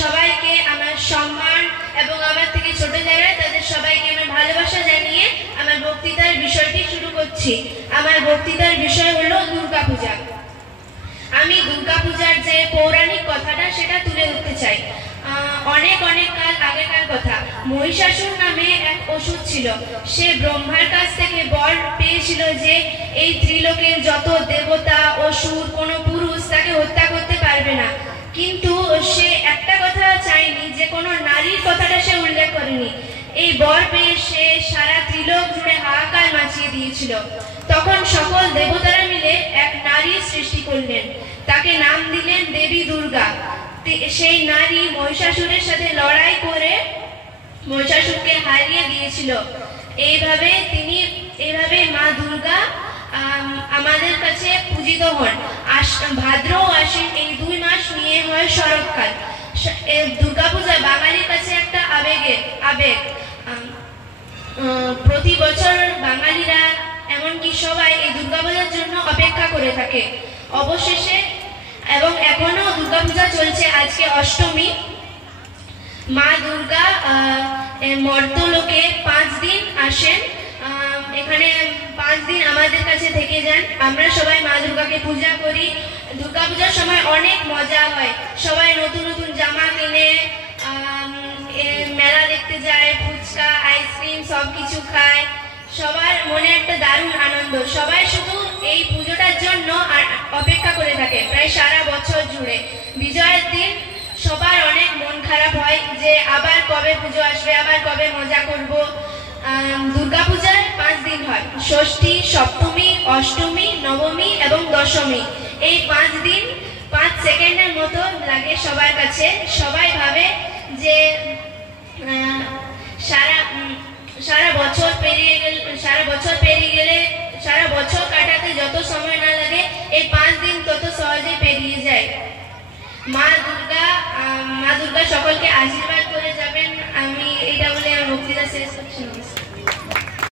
সবাইকে আমার সম্মান এবং আমার থেকে ছোট যারা তাদের সবাইকে আমার ভালোবাসা জানিয়ে আমার বক্তৃতার বিষয়টি শুরু করছি। আমার বক্তৃতার বিষয় হলো দুর্গাপূজা। আমি দুর্গাপূজার যে পৌরাণিক কথাটা সেটা তুলে ধরতে চাই। অনেক কাল আগেকার কথা। মহিষাসুর নামে এক অসুর ছিল। সে ব্রহ্মার কাছ থেকে বর পেয়েছিল যে এই ত্রিলোকের যত দেবতা অসুর কোনো পুরুষ তাকে হত্যা করতে পারবে না। কিন্তু সে একটা কথা চায়নি, যে কোনো নারীর কথাটা সে উল্লেখ করেনি। এই বর পেয়ে সে সারা ত্রিলোক জুড়ে হাহাকার মাচিয়ে দিয়েছিল। তখন সকল দেবতারা মিলে এক নারীর সৃষ্টি করলেন, তাকে নাম দিলেন দেবী দুর্গা। সেই নারী মহিষাসুরের সাথে লড়াই করে মহিষাসুরকে হারিয়ে দিয়েছিল। এইভাবে মা দুর্গা আমাদের কাছে পূজিত হন। ভাদ্র ও আশ্বিন এই 2 মাস নিয়ে হয় শরৎকাল। দুর্গাপূজা বাঙালির কাছে একটা আবেগ। প্রতি বছর বাঙালিরা এমনকি সবাই এই দুর্গাপূজার জন্য অপেক্ষা করে থাকে। অবশেষে এবং এখনো দুর্গাপূজা চলছে। আজকে অষ্টমী। মা দুর্গা মর্তলোকে 5 দিন আসেন। এখানে 5 দিন আমাদের কাছে থেকে যান। আমরা সবাই মা দুর্গাকে পূজা করি। দুর্গাপূজার সময় অনেক মজা হয়। সবাই নতুন জামা কিনে মেলা দেখতে যায়, ফুচকা আইসক্রিম সবকিছু খায়। সবার মনে একটা দারুণ আনন্দ। সবাই শুধু এই পুজোটার জন্য অপেক্ষা করে থাকে প্রায় সারা বছর জুড়ে। বিজয়ের দিন সবার অনেক মন খারাপ হয় যে আবার কবে পুজো আসবে, আবার কবে মজা করব। দুর্গাপূজার 5 দিন হয়। ষষ্ঠী, সপ্তমী, অষ্টমী, নবমী এবং দশমী। এই 5 দিন 5 সেকেন্ডের মতো লাগে সবার কাছে। সবাই ভাবে যে সারা বছর পেরিয়ে গেলে সারা বছর কাটাতে যত সময় না লাগে এই 5 দিন তত সহজে পেরিয়ে যায়। মা দুর্গা সকলকে আশীর্বাদ